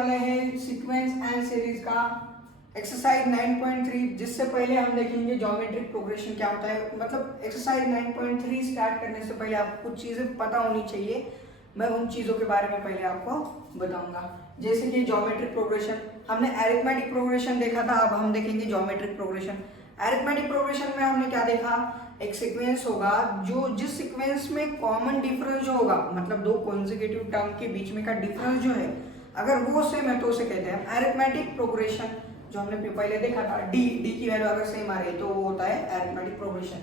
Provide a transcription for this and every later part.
वाले हैं sequence and series का एक्सरसाइज 9.3, जिससे पहले हम देखेंगे ज्योमेट्रिक प्रोग्रेशन क्या होता है। मतलब एक्सरसाइज 9.3 स्टार्ट करने से पहले आपको कुछ चीज़ें पता होनी चाहिए। मैं उन चीज़ों के बारे में पहले आपको बताऊंगा, जैसे कि ज्योमेट्रिक प्रोग्रेशन। हमने अरिथमेटिक प्रोग्रेशन देखा था, अब हम देखेंगे ज्योमेट्रिक प्रोग्रेशन। अरिथमेटिक प्रोग्रेशन में हमने क्या देखा, एक सीक्वेंस होगा जो जिस सीक्वेंस में कॉमन डिफरेंस जो होगा, मतलब दो कॉन्जिक्यूटिव टर्म के बीच में का डिफरेंस जो है अगर वो सेम है तो उसे कहते हैं अरिथमेटिक प्रोग्रेशन। जो हमने पहले देखा था, डी की वैल्यू अगर सेम आ रही है तो वो होता है अरिथमेटिक प्रोग्रेशन।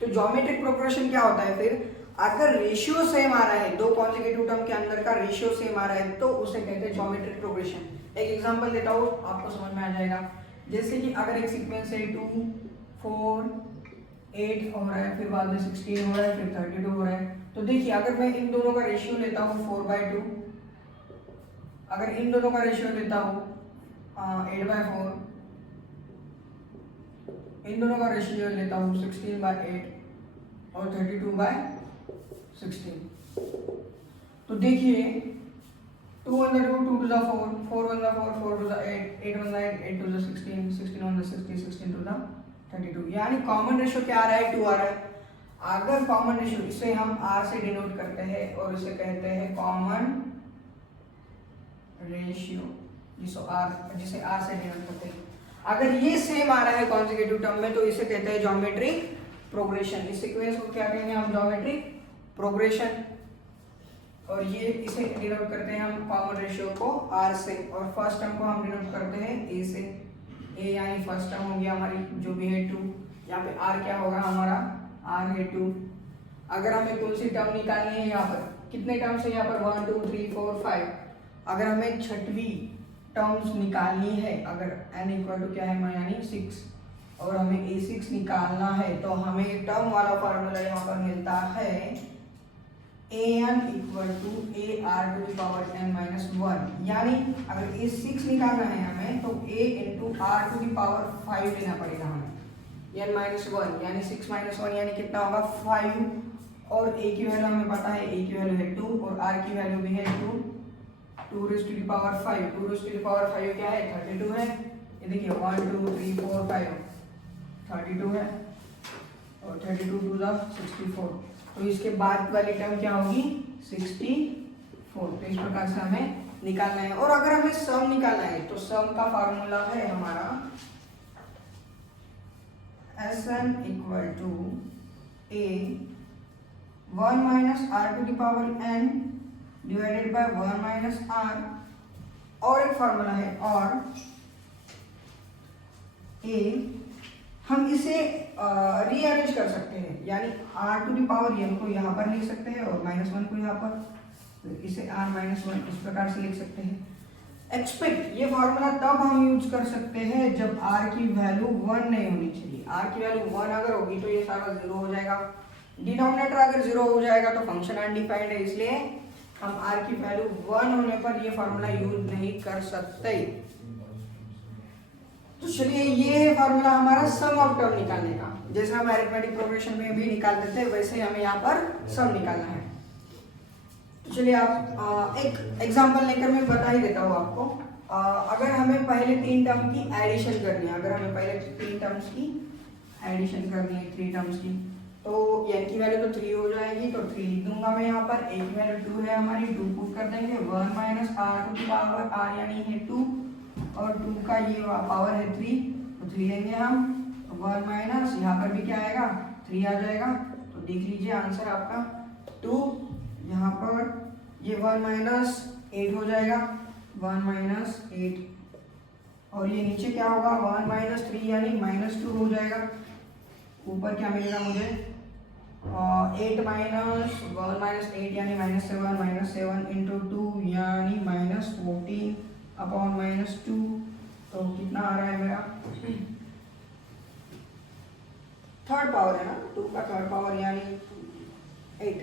तो ज्योमेट्रिक प्रोग्रेशन क्या होता है, फिर अगर रेशियो सेम आ रहा है, दो कॉन्जिक्यूटिव टर्म के अंदर का रेशियो सेम आ रहा है तो उसे कहते हैं ज्योमेट्रिक प्रोग्रेशन। एक एग्जांपल देता हूँ, आपको समझ में आ जाएगा। जैसे कि अगर एक सीक्वेंस है 2 4 8 हो रहा है, फिर बाद में 16 हो रहा है, फिर 32 हो रहा है, तो देखिए अगर मैं इन दोनों का रेशियो लेता हूँ 4/2, अगर इन दोनों का रेशियो लेता हूँ 8/4, इन दोनों का रेशियो लेता हूँ 16/8 और 32/16, तो देखिए 2 1 2 2 2 4 4 1 4 4 2 8 8 1 8 8 2 16 16 1 60 16 2 32, यानी कॉमन रेशियो क्या आ रहा है, 2 आ रहा है। अगर कॉमन रेशियो, इसे हम r से डिनोट करते हैं और इसे कहते हैं कॉमन रेशियो, जिसे r से डिनोट करते हैं। अगर ये सेम आ रहा है कॉन्जिक्यूटिव टर्म में तो इसे कहते हैं ज्योमेट्रिक प्रोग्रेशन। इस सीक्वेंस को क्या कहेंगे हम, ज्योमेट्रिक प्रोग्रेशन। और ये इसे डिनोट करते हैं हम कॉमन रेशियो को r से, और फर्स्ट टर्म को हम डिनोट करते हैं a से। a यानी फर्स्ट टर्म होगी हमारी जो भी है 2, यहाँ पे r क्या होगा हमारा, r है 2। अगर हमें कौन सी टर्म निकालनी है, यहाँ पर कितने टर्म्स है, यहाँ पर 1 2 3 4 5। अगर हमें छठवीं टर्म्स निकालनी है, अगर n इक्वल टू क्या है यानी 6, और हमें a6 निकालना है, तो हमें टर्म वाला फार्मूला यहाँ पर मिलता है an इक्वल टू ar⁻n-1, यानी अगर a6 निकालना है हमें तो a इंटू r⁵ लेना पड़ेगा हमें, n-1 यानी 6 - 1 यानी कितना होगा 5, और a की वैल्यू हमें पता है, a की वैल्यू है 2 और r की वैल्यू भी है 2, 2⁵ 2⁵ क्या है 32 है। ये देखिए 1 2 3 4 5 32 है, और 32 2 64, तो इसके बाद वाली टर्म क्या होगी 64। तो इस प्रकार से हमें निकालना है। और अगर हमें सम निकालना है तो सम का फार्मूला है हमारा Sn equal to a 1 - r⁻n divided by 1 - r, और एक फार्मूला है और a, हम इसे रीअरेंज कर सकते हैं, यानी r⁻n को यहाँ पर लिख सकते हैं और -1 को यहाँ पर, तो इसे r-1 इस प्रकार से लिख सकते हैं। एक्सपेक्ट, ये फॉर्मूला तब हम यूज कर सकते हैं जब r की वैल्यू 1 नहीं होनी चाहिए। r की वैल्यू 1 अगर होगी तो ये सारा 0 हो जाएगा, डिनोमिनेटर अगर 0 हो जाएगा तो फंक्शन अनडिफाइंड है, इसलिए हम r की वैल्यू 1 होने पर ये फॉर्मूला यूज नहीं कर सकते। तो चलिए ये है फार्मूला हमारा सम ऑफ टर्म निकालने का। जैसे हम अरिथमेटिक प्रोग्रेशन में भी निकालते थे वैसे हमें यहाँ पर सम निकालना है। तो चलिए आप एक एग्जांपल लेकर मैं बता ही देता हूँ आपको। अगर हमें पहले 3 टर्म की एडिशन करनी है, अगर हमें पहले 3 टर्म्स की एडिशन करनी है, 3 टर्म्स की, तो n की वैल्यू तो 3 हो जाएगी, तो 3 लिख दूंगा मैं यहाँ पर। a की वैल्यू 2 है हमारी, 2 पुट कर देंगे, 1 - r⁻r यानी है 2, और 2 का ये पावर है 3, तो 3 लेंगे हम, 1 - यहाँ पर भी क्या आएगा 3 आ जाएगा, तो देख लीजिए आंसर आपका 2। यहाँ पर ये 1 - 8 हो जाएगा, 1 - 8, और ये नीचे क्या होगा 1 - 3 यानी -2 हो जाएगा। ऊपर क्या मिलेगा मुझे 8 - 1 - 8 यानी -7 -7 इंटू 2 यानी -14 अपॉन -2, तो कितना आ रहा है मेरा थर्ड पावर है ना, 2 का थर्ड पावर यानी 8,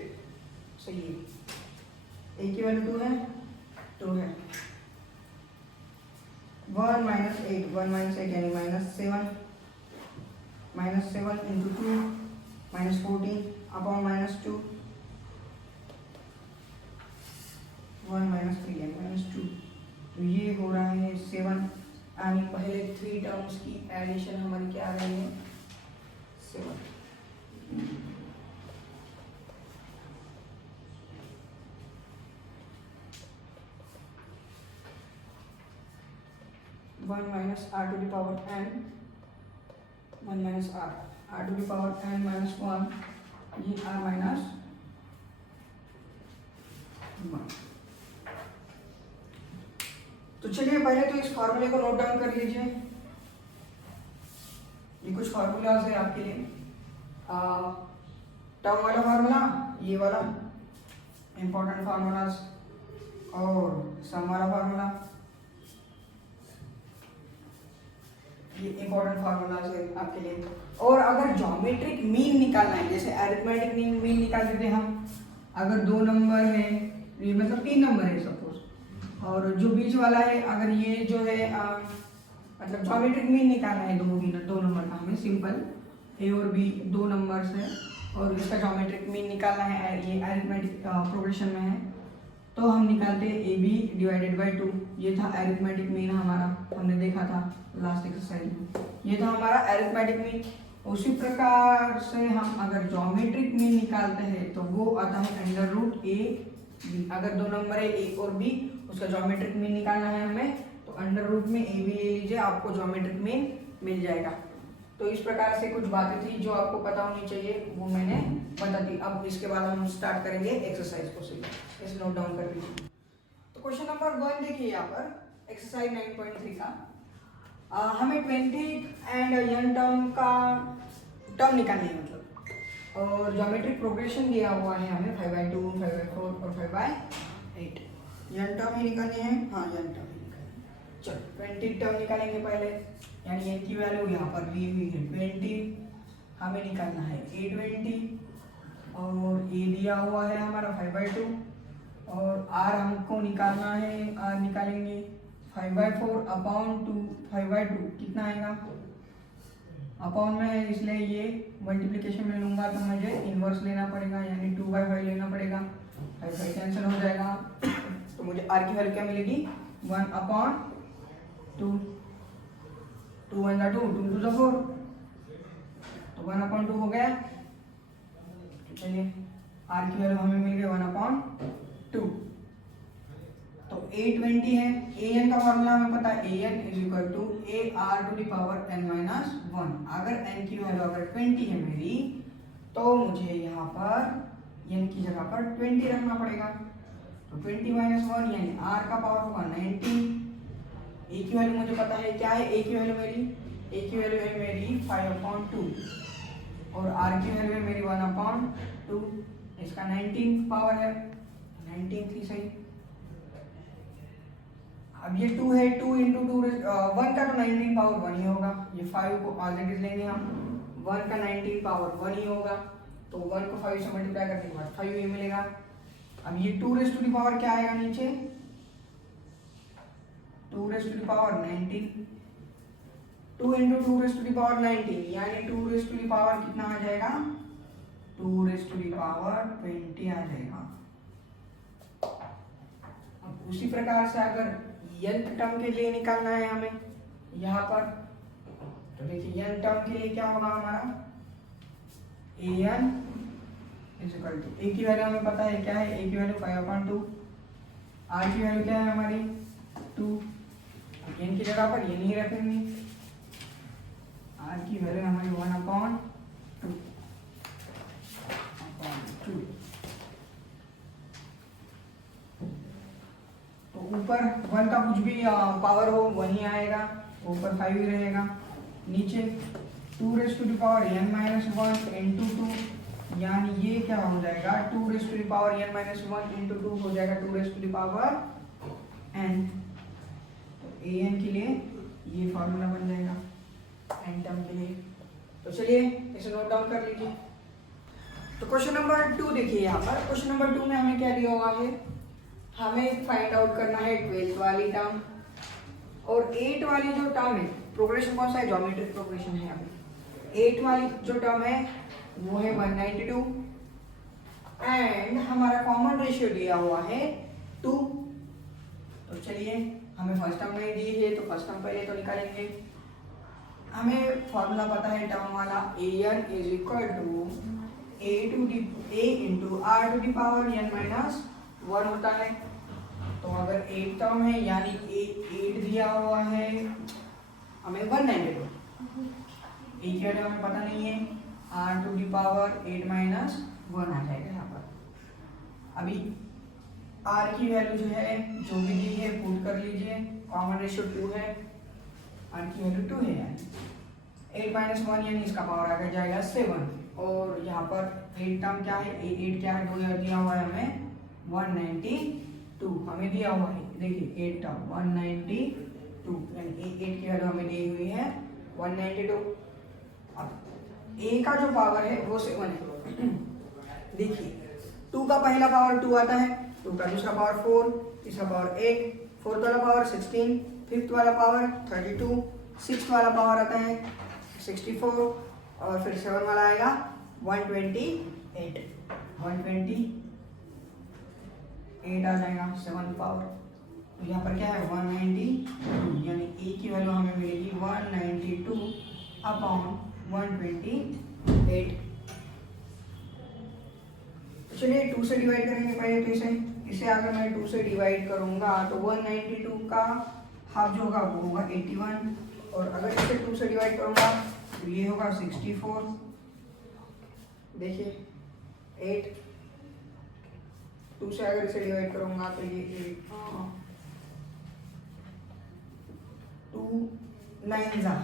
सही है। a की वैल्यू 2 है, 2 है, 1 - 8 1 - 8 यानी -7 -7 इंटू 2 -14 अपॉन -2, 1 - 3 यानी -2, तो ये हो रहा है 7 यानी पहले 3 टर्म्स की एडिशन हमारी क्या आ रही है 7। 1 minus r to the power n 1 minus r to the power n minus 1 ये r minus 1। तो चलिए पहले तो इस फॉर्मूले को नोट डाउन कर लीजिए। ये कुछ फॉर्मूलाज है आपके लिए। टर्म वाला फार्मूला, ये वाला इंपॉर्टेंट फार्मूलाज, और सम वाला फार्मूला, ये इंपॉर्टेंट फार्मूलाज है आपके लिए। और अगर ज्योमेट्रिक मीन निकालना है, जैसे अरिथमेटिक मीन निकाल देते हैं हम। अगर 2 नंबर है, ये मतलब 3 नंबर है सपोज, और जो बीच वाला है अगर ये जो है मतलब ज्योमेट्रिक मीन निकालना है 2 नंबर का, हमें सिंपल ए और बी 2 नंबर्स है और इसका ज्योमेट्रिक मीन निकालना है, ये अरिथमेटिक प्रोग्रेशन में है, तो हम निकालते हैं ए बी डिवाइडेड बाई 2। ये था अरिथमेटिक मीन हमारा, हमने देखा था लास्ट एक्सरसाइज में, ये था हमारा अरिथमेटिक मीन। उसी प्रकार से हम अगर ज्योमेट्रिक मीन निकालते हैं तो वो आता है अंडर रूट ए बी। अगर 2 नंबर है ए और बी, उसका ज्योमेट्रिक मीन निकालना है हमें, तो अंडर रूट में ए बी ले लीजिए, आपको ज्योमेट्रिक मीन मिल जाएगा। तो इस प्रकार से कुछ बातें थी जो आपको पता होनी चाहिए, वो मैंने बता दी। अब इसके बाद हम स्टार्ट करेंगे एक्सरसाइज को। सही, इसे नोट डाउन कर लीजिए। तो क्वेश्चन नंबर 1 देखिए यहाँ पर एक्सरसाइज 9.3 का। हमें 20 एंड n टर्म का टर्म निकालनी है मतलब, और ज्योमेट्रिक प्रोग्रेशन दिया हुआ है हमें 5/2, 5/4 और 5/8। n टर्म ही निकालनी है। हाँ, n टर्म ही निकालनी है। चलो 20 टर्म निकालेंगे पहले, यानी n की वैल्यू यहाँ पर दी हुई है 20, हमें निकालना है a20, और a दिया हुआ है हमारा 5/2, और r हमको निकालना है, r निकालेंगे 5/4 अपॉन 2, 5/2 कितना आएगा, अपॉन में है इसलिए ये मल्टीप्लिकेशन में लूंगा तो मुझे इनवर्स लेना पड़ेगा, यानी 2/5 लेना पड़ेगा। 5/5 कैंसिल हो जाएगा, तो मुझे r की वैल्यू क्या मिलेगी 1/2। 2 1 2, 2 2 4, तो 1/2 हो गया। तो चलिए r की वैल्यू हमें मिल गई 1/2। तो a20 है, an का फॉर्मूला हमें पता है, an is equal to ar to the power n minus 1। अगर n की वैल्यू अगर 20 है मेरी, तो मुझे यहाँ पर n की जगह पर 20 रखना पड़ेगा। तो 20 माइनस 1 यानी r का पावर होगा 90। a की वैल्यू मुझे पता है, क्या है a की वैल्यू मेरी, a की वैल्यू है मेरी 5/2, और r की वैल्यू है मेरी 1/2। इसका 19 पावर है, 19 थी सही। अब ये 2 है, 2 इंटू 2 1 का तो 19 पावर 1 ही होगा। ये 5 को ऑलरेडी लेंगे हम, 1 का 19 पावर 1 ही होगा, तो 1 को 5 से मल्टीप्लाई करने के बाद 5 ही मिलेगा। अब ये 2 रेज़ टू द पावर क्या आएगा नीचे, 2 raise to the power 19, 2 into 2 raise to the power 19, यानी 2 रेज़ टू द पावर कितना आ जाएगा, 2 रेज़ टू द पावर 20 आ जाएगा। अब उसी प्रकार से अगर n टर्म के लिए निकालना है हमें यहाँ पर, तो देखिए n टर्म के लिए क्या होगा हमारा, an is equal to, a की वैल्यू हमें पता है क्या है, a की वैल्यू 5/2, r की वैल्यू क्या है हमारी 2, n की जगह पर ये नहीं रखेंगे, r की वैल्यू हमारी 1/2। ऊपर 1 का कुछ भी पावर हो वही आएगा, ऊपर 5 ही रहेगा, नीचे 2 raise to the power n minus 1 into 2, यानी ये क्या हो जाएगा 2 raise to the power n minus 1 into 2 हो जाएगा 2 raise to the power n। तो an के लिए ये फॉर्मूला बन जाएगा n टर्म के लिए। तो चलिए इसे नोट डाउन कर लीजिए। तो क्वेश्चन नंबर 2 देखिए यहाँ पर, क्वेश्चन नंबर 2 में हमें क्या दिया हुआ है, हमें फाइंड आउट करना है 12th वाली टर्म, और 8 वाली जो टर्म है, प्रोग्रेशन कौन सा है, ज्योमेट्रिक प्रोग्रेशन है। हमें 8 वाली जो टर्म है वो है 192, एंड हमारा कॉमन रेशियो दिया हुआ है 2। तो चलिए हमें फर्स्ट टर्म नहीं दी है तो फर्स्ट टर्म पहले तो निकालेंगे। हमें फॉर्मूला पता है टर्म वाला, an is equal to a into r to the power n minus 1 होता है। तो अगर 8 टर्म है यानी 8 दिया हुआ है, हमें 192 a की वैल्यू हमें पता नहीं है, r to the power 8 minus 1 आ जाएगा यहाँ पर। अभी r की वैल्यू जो है जो भी दी है पुट कर लीजिए, कॉमन रेशियो 2 है, r की वैल्यू 2 है यानी 8 माइनस 1 यानी इसका पावर आकर जाएगा 7। और यहाँ पर 8 टर्म क्या है, 8 क्या है, 2 दिया हुआ है हमें 192 हमें दिया हुआ है, देखिए 8 टर्म 192 यानी 8 की वैल्यू हमें दी हुई है 192। अब a का जो पावर है वो 7 है। देखिए 2 का पहला पावर 2 आता है, 2 का दूसरा पावर 4, तीसरा पावर 8, फोर्थ वाला पावर 16, फिफ्थ वाला पावर 32, सिक्स्थ वाला पावर आता है 64 और फिर 7 वाला आएगा 128 आ जाएगा 7 पावर। तो यहाँ पर क्या है 192 यानी a की वैल्यू हमें मिलेगी 192 अपॉन 128। चलिए 2 से डिवाइड करेंगे पहले तो इसे अगर मैं 2 से डिवाइड करूंगा तो 192 का हाफ जो होगा वो होगा 81 और अगर इसे 2 से डिवाइड करूंगा तो ये होगा 64। देखिए 8 2 से अगर इसे डिवाइड करूंगा तो ये 2 9 जा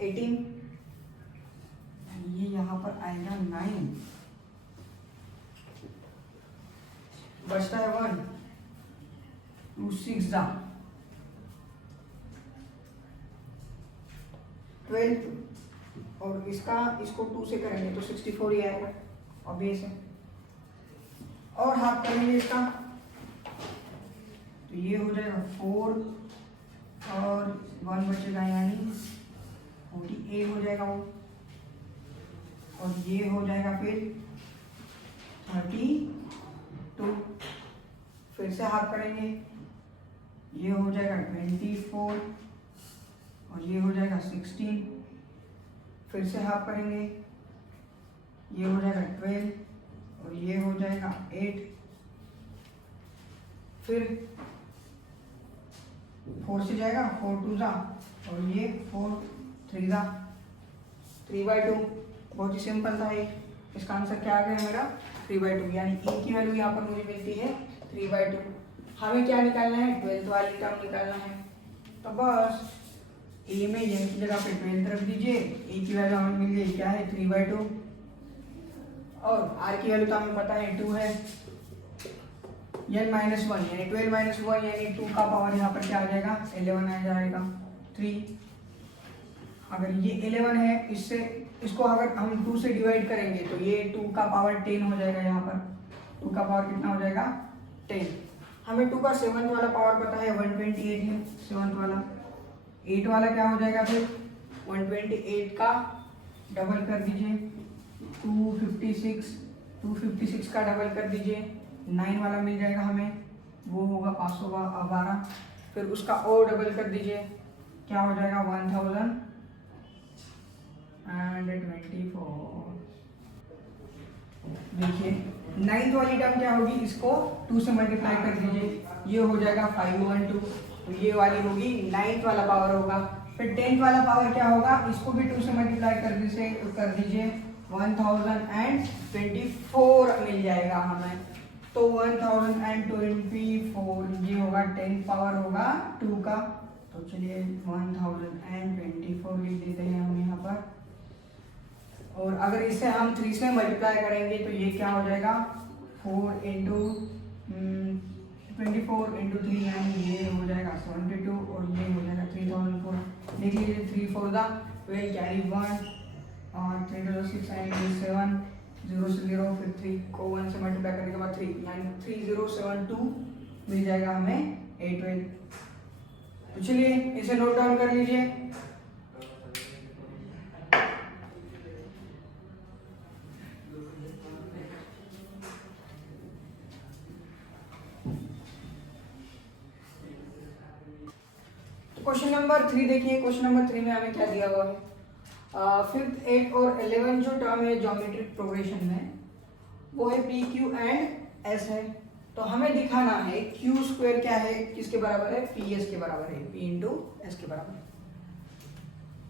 18, ये यहाँ पर आएगा 9, बचता है 1, 2 6 जा 12 और इसको 2 से करेंगे तो 64 ही आएगा ऑब्वियस है। और हाफ करेंगे इसका तो ये हो जाएगा 4 और 1 बचेगा यानी 48 हो जाएगा वो, और ये हो जाएगा फिर 32, फिर से हाफ करेंगे ये हो जाएगा 24 और ये हो जाएगा 16, फिर से हाफ करेंगे ये हो जाएगा 12 और ये हो जाएगा 8, फिर 4 से जाएगा 4 2 जा और ये 4 3 जा 3/2। बहुत ही सिंपल था ये, इसका आंसर क्या आ गया मेरा 3/2 यानी a की वैल्यू यहाँ पर मुझे मिलती है 3/2। हमें क्या निकालना है 12th वाली टर्म निकालना है, तो बस a में n की जगह पे 12 रख दीजिए, a की वैल्यू हमें मिल गई क्या है 3/2 और r की वैल्यू तो हमें पता है 2 है, n माइनस 1 यानी 12 माइनस 1 यानी 2 का पावर यहाँ पर क्या आ जाएगा 11 आ जाएगा 3। अगर ये 11 है इसको अगर हम 2 से डिवाइड करेंगे तो ये 2 का पावर 10 हो जाएगा, यहाँ पर 2 का पावर कितना हो जाएगा 10। हमें 2 का 7th वाला पावर पता है 128 है 7th वाला, 8 वाला क्या हो जाएगा फिर 128 का डबल कर दीजिए 256 का डबल कर दीजिए 9 वाला मिल जाएगा हमें, वो होगा 512, फिर उसका और डबल कर दीजिए क्या हो जाएगा 1024। देखिए 9th वाली टर्म क्या होगी, इसको 2 से मल्टीप्लाई कर दीजिए ये हो जाएगा 512, तो ये वाली होगी 9th वाला पावर होगा। फिर 10th वाला पावर क्या होगा, इसको भी 2 से मल्टीप्लाई कर दीजिए 1024 मिल जाएगा हमें, तो 1024 ये होगा 10th पावर होगा 2 का, तो चलिए 1024 लिख देते हैं हम यहाँ पर। और अगर इसे हम 3 से मल्टीप्लाई करेंगे तो ये क्या हो जाएगा 4 इंटू 24 इंटू 3 यानी ये हो जाएगा 72 और ये हो जाएगा 3004। देख लीजिए 3 4 दा 12 कैरी 1 और 3 6 यानी 7 0 से 0 फिर 3 को 1 से मल्टीप्लाई करने के बाद 3 यानी 3072 मिल जाएगा हमें 812। तो चलिए इसे नोट डाउन कर लीजिए। नंबर 3 देखिए, क्वेश्चन नंबर 3 में हमें क्या दिया हुआ है, 5th 8 और 11 जो टर्म है ज्योमेट्रिक प्रोग्रेशन में वो है पी क्यू एंड एस है। तो हमें दिखाना है क्यू स्क्वायर क्या है, किसके बराबर है, पी एस के बराबर है, पी इंटू एस के बराबर है।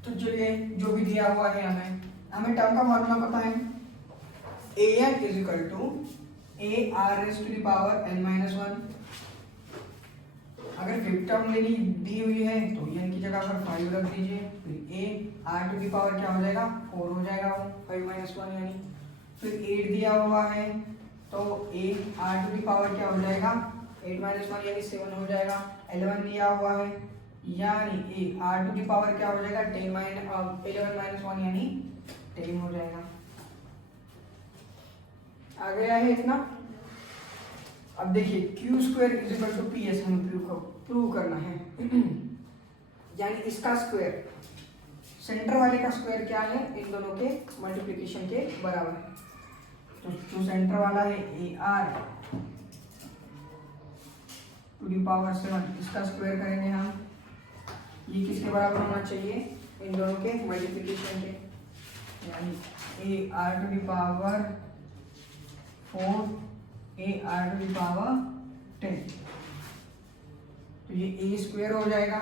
तो चलिए जो भी दिया हुआ है हमें टर्म का फॉर्मूला पता है, a n is equal to a r raise to the power n minus one. अगर फिफ्थ टर्म लेनी दी हुई है तो एन की जगह पर 5 रख दीजिए, फिर a r to the power क्या हो जाएगा, 4 हो जाएगा, 5 माइनस वन यानी। फिर 8 दिया हुआ है तो a r to the power क्या हो जाएगा, 8 माइनस वन यानी 7 हो जाएगा। 11 दिया हुआ है यानी a r to the power क्या हो जाएगा, 11 माइनस वन यानी 10 हो जाएगा। आ गया है इतना। अब देखिए Q square is equal to P S हमें प्रूव करना है यानी इसका स्क्वायर, सेंटर वाले का स्क्वायर क्या है, इन दोनों के मल्टीप्लिकेशन के बराबर है। तो जो सेंटर वाला है a r to the power 7, इसका स्क्वायर करेंगे हम, ये किसके बराबर होना चाहिए, इन दोनों के मल्टीप्लिकेशन के, यानी a r to the power 4 a r to the power 10। तो ये ए स्क्वायर हो जाएगा,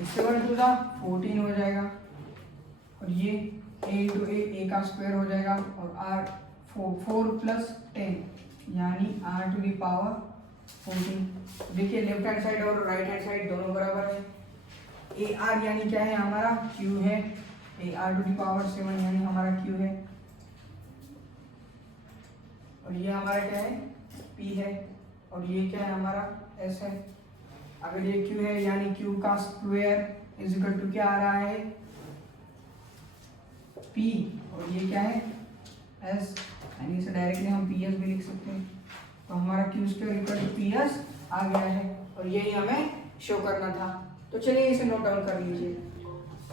इससे 1 टू द 14 हो जाएगा, और ये ए इंटू ए का स्क्वायर हो जाएगा, और आर 4 प्लस 10 यानी आर टू दी पावर 14। देखिए लेफ्ट हैंड साइड और राइट हैंड साइड दोनों बराबर है। ए आर यानी क्या है, हमारा क्यू है, a r to the power 7 यानी हमारा क्यू है, और ये हमारा क्या है, पी है, और ये क्या है हमारा एस है। अगर ये क्यू है यानी क्यू का स्क्वायर इज इक्वल टू क्या आ रहा है, पी, और ये क्या है एस, यानी इसे डायरेक्टली हम पी एस भी लिख सकते हैं। तो हमारा q square equal to P s आ गया है, और यही हमें शो करना था। तो चलिए इसे नोट डाउन कर लीजिए।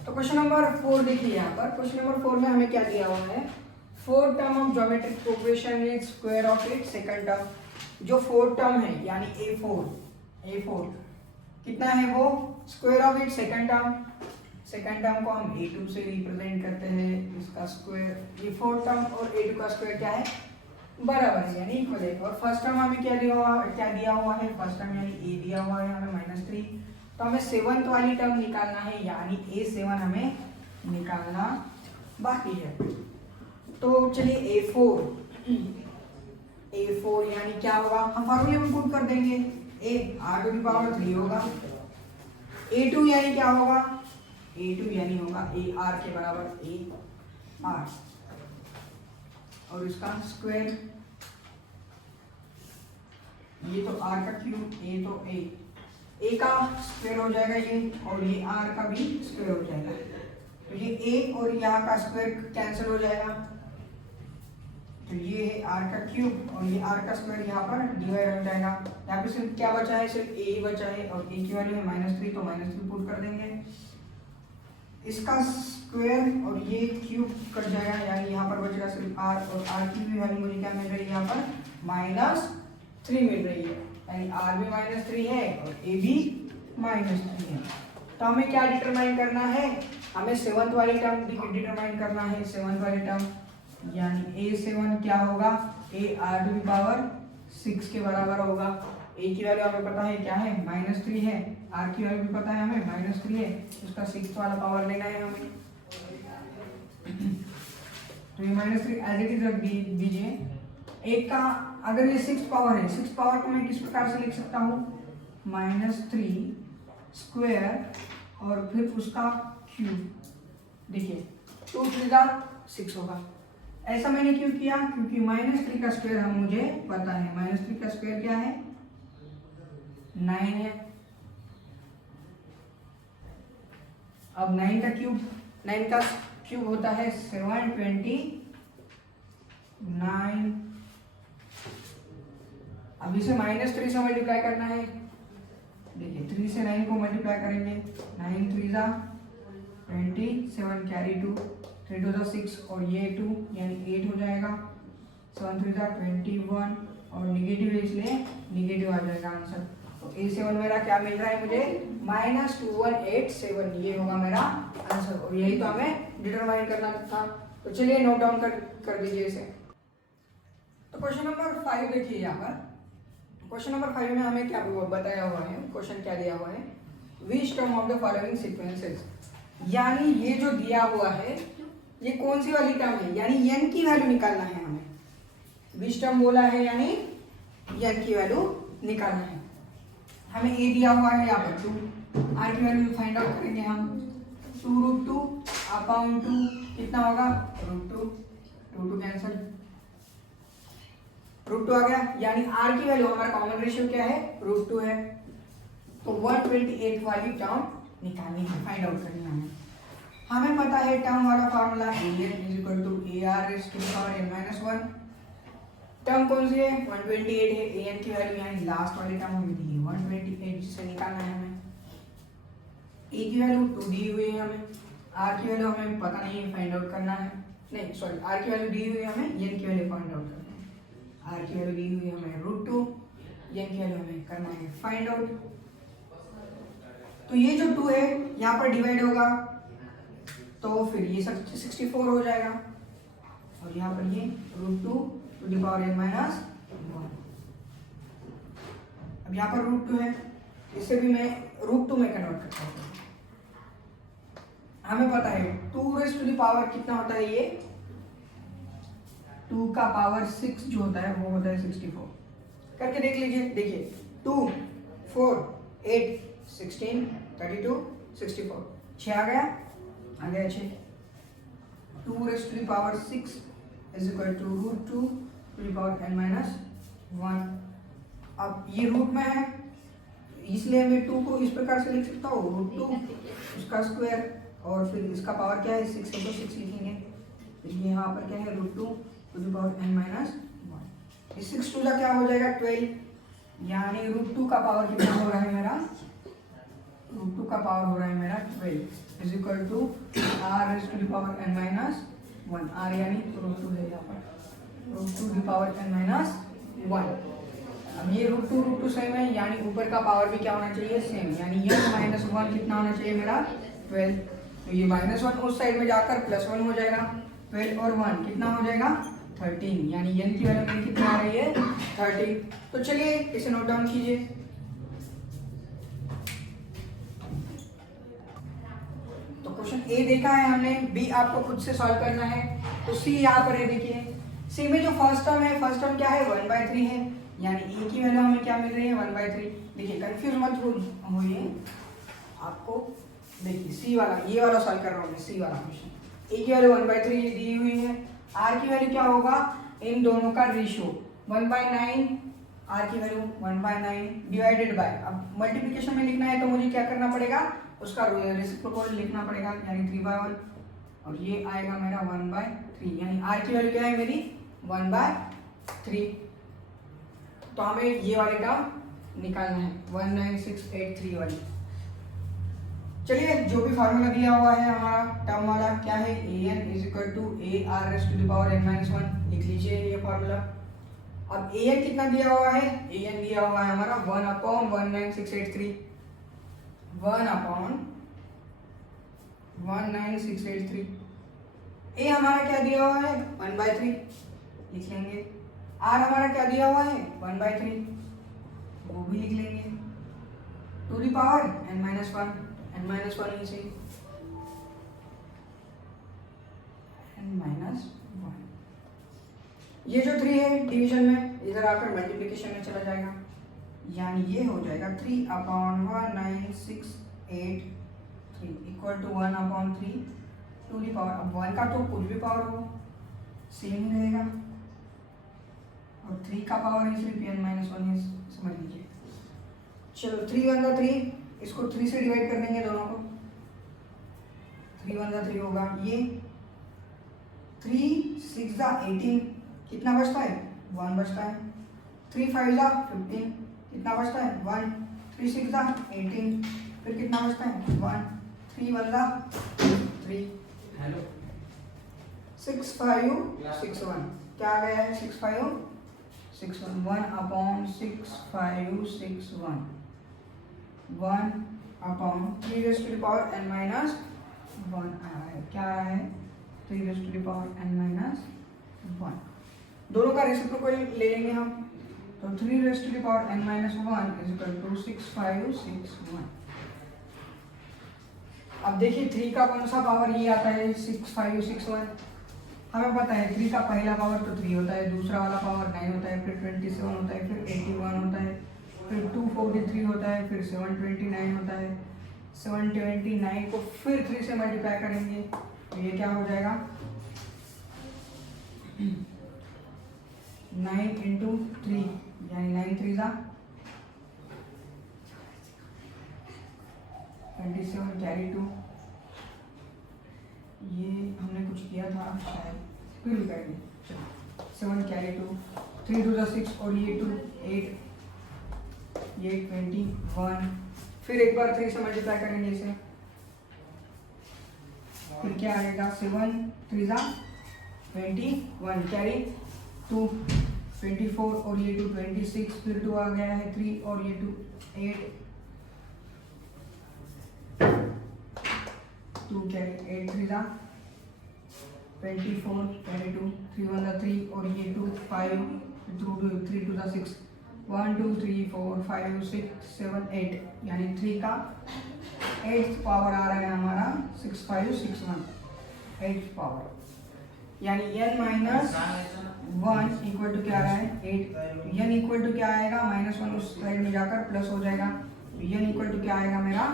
तो क्वेश्चन नंबर 4 देखिए, यहाँ पर क्वेश्चन नंबर 4 में हमें क्या दिया हुआ है, 4th term of geometric progression is square of it second term. जो 4th टर्म है यानी A4 कितना है वो, square of it second term को हम A2 से रिप्रेजेंट करते हैं, इसका स्क्वायर। ये 4th टर्म और A2 का स्क्वायर क्या है, बराबर है यानी इक्वल है। और फर्स्ट टर्म हमें क्या दिया हुआ है, फर्स्ट टर्म यानी A दिया हुआ है हमें -3। तो हमें 7th वाली टर्म निकालना है यानी A7 हमें निकालना बाकी है। तो चलिए A4 यानी क्या होगा, हम फॉर्मूले में पुट कर देंगे, a r to the power 3 होगा। A2 यानी क्या होगा, A2 यानी होगा ए आर के बराबर ए आर, और इसका स्क्वायर, ये तो आर का क्यूब, ए तो ए का स्क्वायर हो जाएगा ये, और ये आर का भी स्क्वायर हो जाएगा। तो ये ए और यहाँ का स्क्वायर कैंसिल हो जाएगा, तो ये है आर का क्यूब, और ये आर का स्क्वायर यहाँ पर डिवाइड हो जाएगा। यहाँ पे सिर्फ क्या बचा है, सिर्फ ए बचा है, और ए की वैल्यू है -3, तो -3 पुट कर देंगे। इसका स्क्वायर और ये क्यूब कट जाएगा, यानी यहाँ पर बचेगा सिर्फ आर, और आर की भी वैल्यू मुझे क्या मिल रही है, यहाँ पर -3 मिल रही है, यानी आर भी -3 है और ए भी -3 है। तो हमें क्या डिटरमाइन करना है, हमें 7th वाली टर्म डिटरमाइन करना है, 7th वाली टर्म यानी A7 क्या होगा, a r to the power 6 के बराबर होगा। ए की वैल्यू हमें पता है क्या है, -3 है, आर की वैल्यू भी पता है हमें -3 है, उसका 6th वाला पावर लेना है हमें। तो ये -3 एज इट इज रख दीजिए। एक का अगर ये 6th पावर है, 6th पावर को मैं किस प्रकार से लिख सकता हूँ, -3 स्क्वायर और फिर उसका क्यूब। देखिए 2 3 जा 6 होगा। ऐसा मैंने क्यों किया, क्योंकि -3 का स्क्वायर हम मुझे पता है, -3 का स्क्वायर क्या है, 9 है। अब 9 का क्यूब होता है 729। अब इसे -3 से मल्टीप्लाई करना है। देखिए 3 से 9 को मल्टीप्लाई करेंगे, 9 3 जा 27 कैरी 2, 3 2 6 और ये 2 यानी 8 हो जाएगा, 7 3 जा 21 और निगेटिव है इसलिए निगेटिव आ जाएगा आंसर। तो A7 मेरा क्या मिल रहा है मुझे, -2187, ये होगा मेरा आंसर। और यही तो हमें डिटरमाइन करना था। तो चलिए नोट डाउन कर दीजिए इसे। तो क्वेश्चन नंबर 5 देखिए यहाँ पर। क्वेश्चन नंबर 5 में हमें क्या बताया हुआ है, क्वेश्चन क्या दिया हुआ है, which term of the following sequences, यानी ये जो दिया हुआ है ये कौन सी वाली टर्म है, यानी n की वैल्यू निकालना है हमें। विच टर्म बोला है यानी n की वैल्यू निकालना है हमें। a दिया हुआ है यहाँ पर 2, r की वैल्यू फाइंड आउट करेंगे हम। 2√2 अपॉन 2 कितना होगा, √2, 2 कैंसिल, √2 आ गया, यानी r की वैल्यू हमारा कॉमन रेशियो क्या है, √2 है। तो 128 वाली टर्म निकालनी है, फाइंड आउट करनी है हमें पता है टर्म वाला फार्मूला an = ar⁻n-1। टर्म कौन सी है, 128 है, an की वैल्यू यानी लास्ट वाली टर्म हमें दी है 128, जिससे निकालना है हमें। a की वैल्यू 2 दी हुई है हमें, r की वैल्यू हमें पता नहीं है, फाइंड आउट करना है, नहीं सॉरी, r की वैल्यू दी हुई है हमें, n की वैल्यू फाइंड आउट करना है। r की वैल्यू दी हुई है हमें √2, n की वैल्यू हमें करना है फाइंड आउट। तो ये जो 2 है यहाँ पर डिवाइड होगा तो फिर ये 64 हो जाएगा, और यहाँ पर ये √2⁻n-1। अब यहाँ पर √2 है, इसे भी मैं √2 में कन्वर्ट करता हूँ। हमें पता है 2 कितना होता है, ये 2 का पावर 6 जो होता है वो होता है 64। करके देख लीजिए, देखिए 2 4 8 16 32 64, 6 आ गया 6। 2⁻6 √2⁻n-1। अब ये रूट में है इसलिए मैं 2 को इस प्रकार से लिख सकता हूँ, √2 उसका स्क्वायर, और फिर इसका पावर क्या है 6 × 6 लिखेंगे। फिर यहाँ पर क्या है √2⁻n-1। इस 6 2 का क्या हो जाएगा 12, यानी √2 का पावर कितना हो रहा है मेरा, √2 का पावर हो रहा है मेरा 12 = r⁻n-1। r यानी √2 है यहाँ पर, √2⁻n-1। अब ये √2 सेम है, यानी ऊपर का पावर भी क्या होना चाहिए, सेम, यानी n-1 कितना होना चाहिए मेरा 12। तो ये -1 उस साइड में जाकर +1 हो जाएगा, 12 और 1 कितना हो जाएगा 13, यानी n की वैल्यू मेरी कितना आ रही है 30। तो चलिए इसे नोट डाउन कीजिए। क्वेश्चन ए देखा है हमने, बी आपको खुद से सॉल्व करना है। तो सी यहाँ पर है, देखिए सी में जो फर्स्ट टर्म है, फर्स्ट टर्म क्या है 1/3 है, यानी ए की वैल्यू हमें क्या मिल रही है 1/3। देखिए कंफ्यूज मत होइए, आपको देखिए सी वाला, ये वाला सॉल्व कर रहा हूँ मैं, सी वाला क्वेश्चन। ए की वैल्यू 1/3 दी हुई है, आर की वैल्यू क्या होगा, इन दोनों का रेशियो 1/9, आर की वैल्यू 1/9 डिवाइडेड बाय, अब मल्टीप्लिकेशन में लिखना है तो मुझे क्या करना पड़ेगा, उसका रेसिप्रोकल लिखना पड़ेगा, यानी 3/1, और ये आएगा मेरा 1/3, यानी r की वैल्यू क्या है मेरी 1/3। तो हमें ये वाली टर्म निकालना है 19683 वाली। चलिए जो भी फार्मूला दिया हुआ है हमारा टर्म वाला क्या है, an = ar⁻n-1 लिख लीजिए ये फार्मूला। अब an कितना दिया हुआ है, an दिया हुआ है हमारा 1/19683, 1/19683। ए हमारा क्या दिया हुआ है 1/3 लिख लेंगे, आर हमारा क्या दिया हुआ है 1/3 वो भी लिख लेंगे, n-1 ही सही, n-1। ये जो 3 है डिवीजन में इधर आकर मल्टीप्लिकेशन में चला जाएगा, यानी ये हो जाएगा 3/19683 = 1/3 टू दी पावर। अब 1 का तो कुछ भी पावर हो सेम ही रहेगा, और 3 का पावर है सिर्फ n-1 है, समझ लीजिए। चलो 3 1 का 3, इसको 3 से डिवाइड कर देंगे दोनों को, 3 1 का 3 होगा, ये 3 6 18 कितना बचता है 1 बचता है, 3 5 15 कितना बचता है 1, 3 6 18 फिर कितना बचता है 1, 3 1 3, हेलो 6 5 6 1 क्या आ गया है 6 5 6 1 1/6 5 6 1 1 upon 3 raise to the power n minus 1 आया है। क्या आया है? 3 raise to the power n minus 1। दोनों का रेसिप्रोकल ले लेंगे हम, तो 3 raise to the power n minus 1 is equal to 6561। अब देखिए 3 का कौन सा पावर ये आता है 6561। हमें पता है 3 का पहला पावर तो 3 होता है, दूसरा वाला पावर 9 होता है, फिर 27 होता है, फिर 81 होता है, फिर 243 होता है, फिर 729 होता है। 729 को फिर 3 से मल्टीप्लाई करेंगे तो ये क्या हो जाएगा 9 इंटू 3 यानी 9 3 जा 27 कैरी 2। ये हमने कुछ किया था शायद, फिर भी करेंगे। चलो 7 कैरी 2, 3 2 6 और ये 2 8, ये 21। फिर एक बार 3 से मल्टीप्लाई करेंगे इसे, फिर क्या आएगा 7 3 जा 21 कैरी 2 24 और ये 2 26, फिर 2 आ गया है 3 और ये 2 8, 2 कैरी 8 3 जा 24 कैरी 2 3 1 जा 3 और ये 2 5 2 3 2 जा 6 1 2 3 4 5 6 7 8 यानी 3 का 8th पावर आ रहा है हमारा 6561 8th पावर, यानी n माइनस 1 इक्वल टू क्या आ रहा है 8। तो n इक्वल टू क्या आएगा -1 उस साइड में जाकर प्लस हो जाएगा, तो n इक्वल टू क्या आएगा मेरा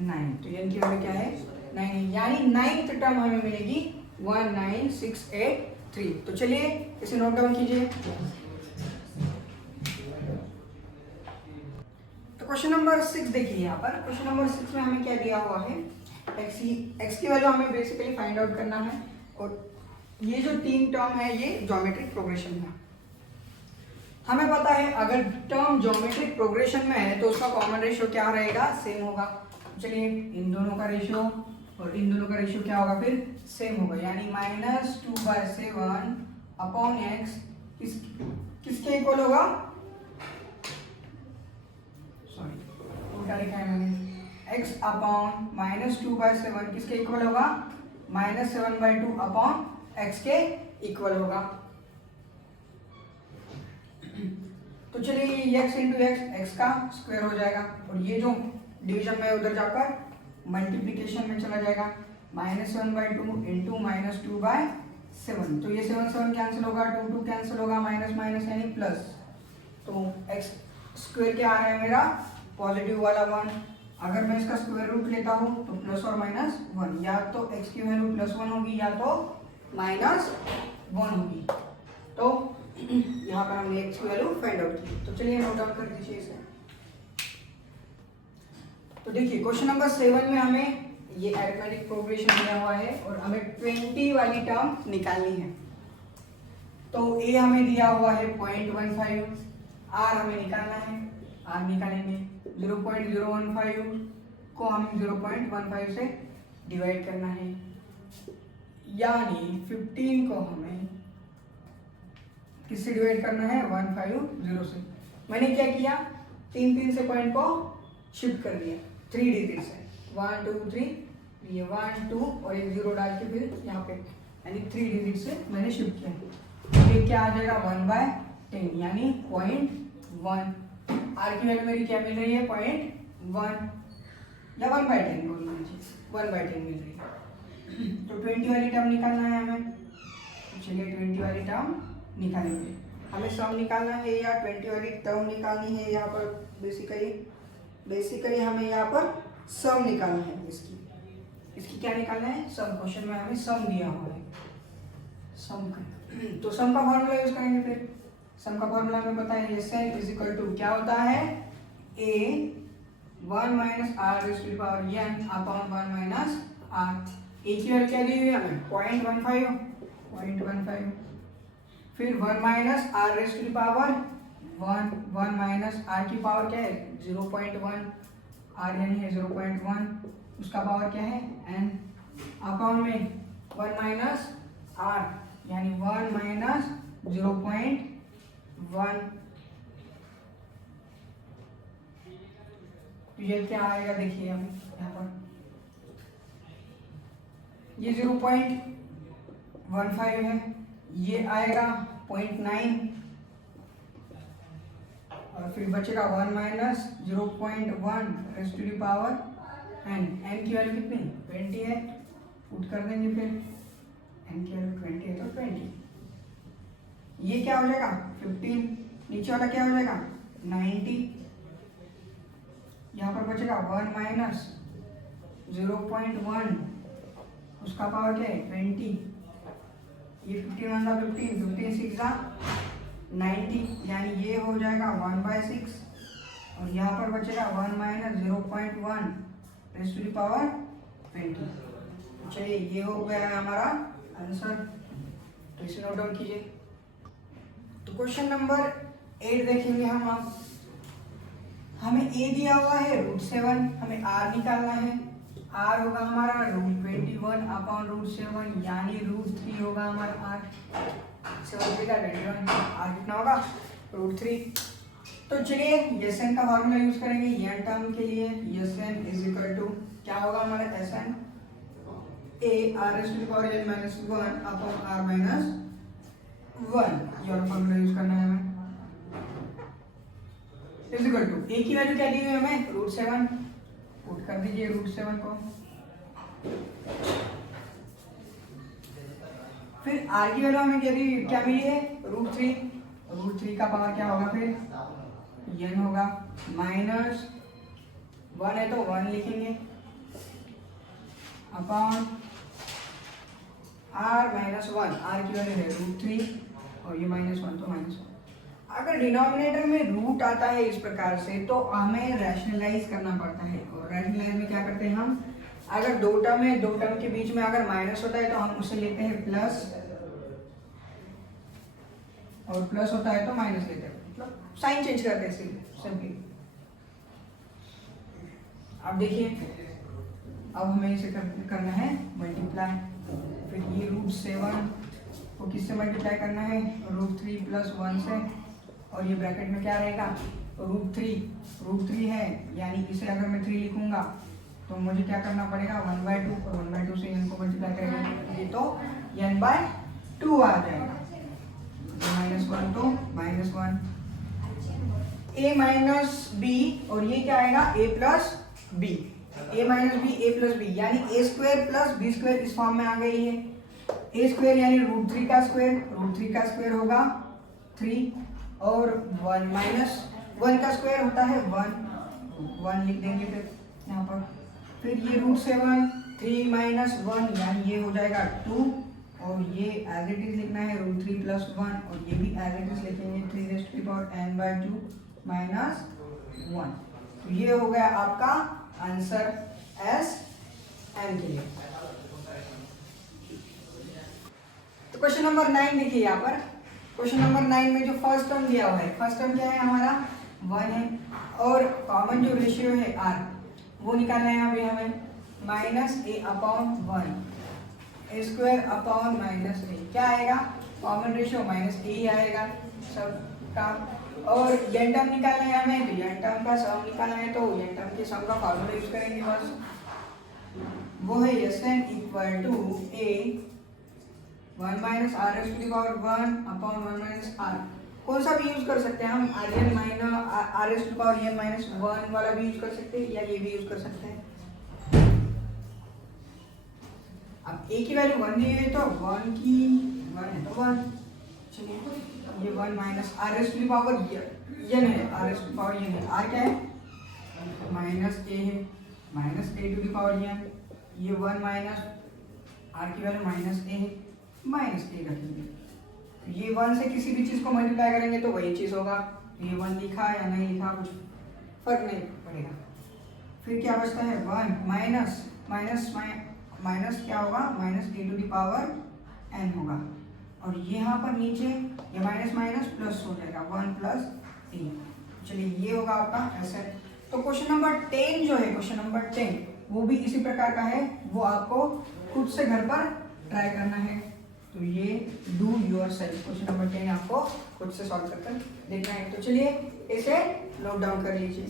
9। तो n की वैल्यू क्या है 9, यानी 9th टर्म हमें मिलेगी 19683। तो चलिए इसे नोट डाउन कीजिए। तो क्वेश्चन नंबर 6 देखिए, यहाँ पर क्वेश्चन नंबर 6 में हमें क्या दिया हुआ है x की वैल्यू हमें बेसिकली फाइंड आउट करना है, और ये जो 3 टर्म है ये ज्योमेट्रिक प्रोग्रेशन है। हमें पता है अगर टर्म ज्योमेट्रिक प्रोग्रेशन में है तो उसका कॉमन रेशियो क्या रहेगा सेम होगा। चलिए इन दोनों का रेशियो और इन दोनों का रेशियो क्या होगा फिर सेम होगा, यानी -2/7 अपॉन x किसके इक्वल होगा, सॉरी उल्टा लिखा है मैंने, x अपॉन -2/7 किसके इक्वल होगा -7/2 अपॉन x के इक्वल होगा। तो चलिए ये x इंटू x का स्क्वायर हो जाएगा, और ये जो डिवीजन में उधर जाकर मल्टीप्लिकेशन में चला जाएगा, -7/2 इंटू -2/7। तो ये 7 7 कैंसिल होगा, 2 2 कैंसिल होगा, माइनस माइनस यानी प्लस। तो x स्क्वायर क्या आ रहा है मेरा पॉजिटिव वाला 1। अगर मैं इसका स्क्वायर रूट लेता हूँ तो प्लस और -1, या तो x की वैल्यू +1 होगी या तो -1 होगी। तो यहाँ पर हमने x की वैल्यू फाइंड आउट की। तो चलिए नोट डाउन कर दीजिए इसे। तो देखिए क्वेश्चन नंबर 7 में हमें ये अरिथमेटिक प्रोग्रेशन दिया हुआ है और हमें 20 वाली टर्म निकालनी है। तो a हमें दिया हुआ है 0.15, r हमें निकालना है, r निकालेंगे 0.015 को हमें 0.15 से डिवाइड करना है, यानी 15 को हमें किससे डिवाइड करना है 150 से। मैंने क्या किया 3 से पॉइंट को शिफ्ट कर दिया 3 डिजिट से, 1 2 3, ये 1 2 और एक 0 डाल के फिर यहाँ पे यानी 3 डिजिट से मैंने शिफ्ट किया। ये क्या आ जाएगा 1/10 यानी 0.1। आर की वैल्यू मेरी क्या मिल रही है 0.1 या 1/10 बोल लीजिए, 1/10 मिल रही है। तो 20 वाली टर्म निकालना है हमें, तो चलिए 20 वाली टर्म निकालेंगे। हमें सम निकालना है या 20 वाली टर्म निकालनी है, यहाँ पर बेसिकली हमें यहाँ पर सम निकालना है। इसकी क्या निकालना है सम, क्वेश्चन में हमें सम दिया हुआ है सम का। तो सम का फॉर्मूला यूज करेंगे। फिर सम का फॉर्मूला हमें पता है SN इज इक्वल टू क्या होता है a 1 minus r raise to the power n upon 1 minus r। a की वैल्यू क्या दी हुई है हमें 0.15, फिर 1 minus r raise to the power 1 minus r की पावर क्या है 0.1, r यानी है 0.1, उसका पावर क्या है n अपॉन में 1 माइनस r यानी 1 माइनस 0.1। तो ये क्या आएगा देखिए हम यहाँ पर, ये 0.15 है, ये आएगा 0.9 और फिर बचेगा 1 minus 0.1 raise to the power n। n की वैल्यू कितनी 20 है, पुट कर देंगे, फिर n की वैल्यू 20 है तो 20, ये क्या हो जाएगा 15, नीचे वाला क्या हो जाएगा 90, यहाँ पर बचेगा 1 माइनस 0.1, उसका पावर क्या है 20, ये 15 1 सा 15, 15 6 सा 90, यानी ये हो जाएगा 1/6 और यहाँ पर बचेगा 1 minus 0.1 raise to the power 20। चलिए ये हो गया है हमारा आंसर, तो इसे नोट डाउन कीजिए। तो क्वेश्चन नंबर 8 देखेंगे हम। अब हमें a दिया हुआ है √7, हमें r निकालना है। r होगा हमारा √21 अपॉन √7, यानी √3 होगा हमारा r, 7 का 21, r कितना होगा √3। तो चलिए Sn का फार्मूला यूज करेंगे यह टर्म के लिए। Sn इज इक्वल टू क्या होगा हमारा Sn, a r⁻n - 1 upon r - 1, ये वाला फार्मूला यूज करना है हमें। इज इक्वल टू a की वैल्यू क्या दी हुई है हमें √7, पुट कर दीजिए √7 को, फिर r की वैल्यू हमें क्या मिली है √3, √3 का पावर क्या होगा फिर n होगा, माइनस 1 है तो 1 लिखेंगे अपॉन r - 1, r की वैल्यू है √3 और ये -1 तो -1। अगर डिनोमिनेटर में रूट आता है इस प्रकार से तो हमें रैशनलाइज करना पड़ता है, और रैशनलाइज में क्या करते हैं हम, अगर दो टर्म है, दो टर्म के बीच में अगर माइनस होता है तो हम उसे लेते हैं प्लस, और प्लस होता है तो माइनस लेते हैं, मतलब साइन चेंज करते हैं सिंपली। अब देखिए, अब हमें इसे करना है मल्टीप्लाई, फिर ये √7 को किससे मल्टीप्लाई करना है √3 + 1 से, और ये ब्रैकेट में क्या रहेगा √3 है, यानी इसे अगर मैं 3 लिखूंगा तो मुझे क्या करना पड़ेगा 1/2, और 1/2 से n को मल्टीप्लाई करेंगे तो n/2 आ जाएगा, -1 तो -1, a माइनस b, और ये क्या आएगा a प्लस b, यानी a square plus b square इस फॉर्म में आ गई है। a स्क्वायर यानी √3 का स्क्वायर होगा 3, और 1 माइनस 1 का स्क्वायर होता है 1 लिख देंगे फिर यहाँ पर, फिर ये √7, 3 - 1 यानी ये हो जाएगा 2, और ये एज इट इज लिखना है √3 + 1, और ये भी एज इट इज लिखेंगे 3n/2 -1। तो ये हो गया आपका आंसर Sn के लिए। तो क्वेश्चन नंबर 9 देखिए यहाँ पर, क्वेश्चन नंबर 9 में जो फर्स्ट टर्म दिया हुआ है, फर्स्ट टर्म क्या है हमारा 1 है, और कॉमन जो रेशियो है r वो निकालना है यहाँ पे हमें, -a/1 a² अपॉन -a, क्या आएगा कॉमन रेशियो -a ही आएगा सब का, और n टर्म निकालना है हमें, तो n टर्म का सम निकालना है, तो n टर्म के सम का फार्मूला यूज करेंगे बस, वो है Sn equal to a 1 minus r⁻1 upon 1 minus r, कौन सा भी यूज कर सकते हैं हम, r⁻n -1 वाला भी यूज कर सकते हैं, या ये भी यूज कर सकते हैं। अब a की वैल्यू 1 दी है तो 1 की 1 है तो 1, चलिए ये 1 माइनस r⁻n है, r क्या है -a है, -a⁻n, ये 1 माइनस r की वैल्यू -a है, -a रखेंगे, ये 1 से किसी भी चीज को मल्टीप्लाई करेंगे तो वही चीज होगा, ये 1 लिखा या नहीं लिखा कुछ फर्क नहीं पड़ेगा। फिर क्या बचता है 1 माइनस क्या होगा -a⁻n होगा, और यहाँ पर नीचे ये माइनस प्लस हो जाएगा 1 + a। चलिए ये होगा आपका Sn। तो क्वेश्चन नंबर 10 जो है, क्वेश्चन नंबर 10 वो भी इसी प्रकार का है, वो आपको खुद से घर पर ट्राई करना है, तो ये do your self, question number 10 आपको खुद से सॉल्व करके देखना है। तो चलिए इसे नोट डाउन कर लीजिए।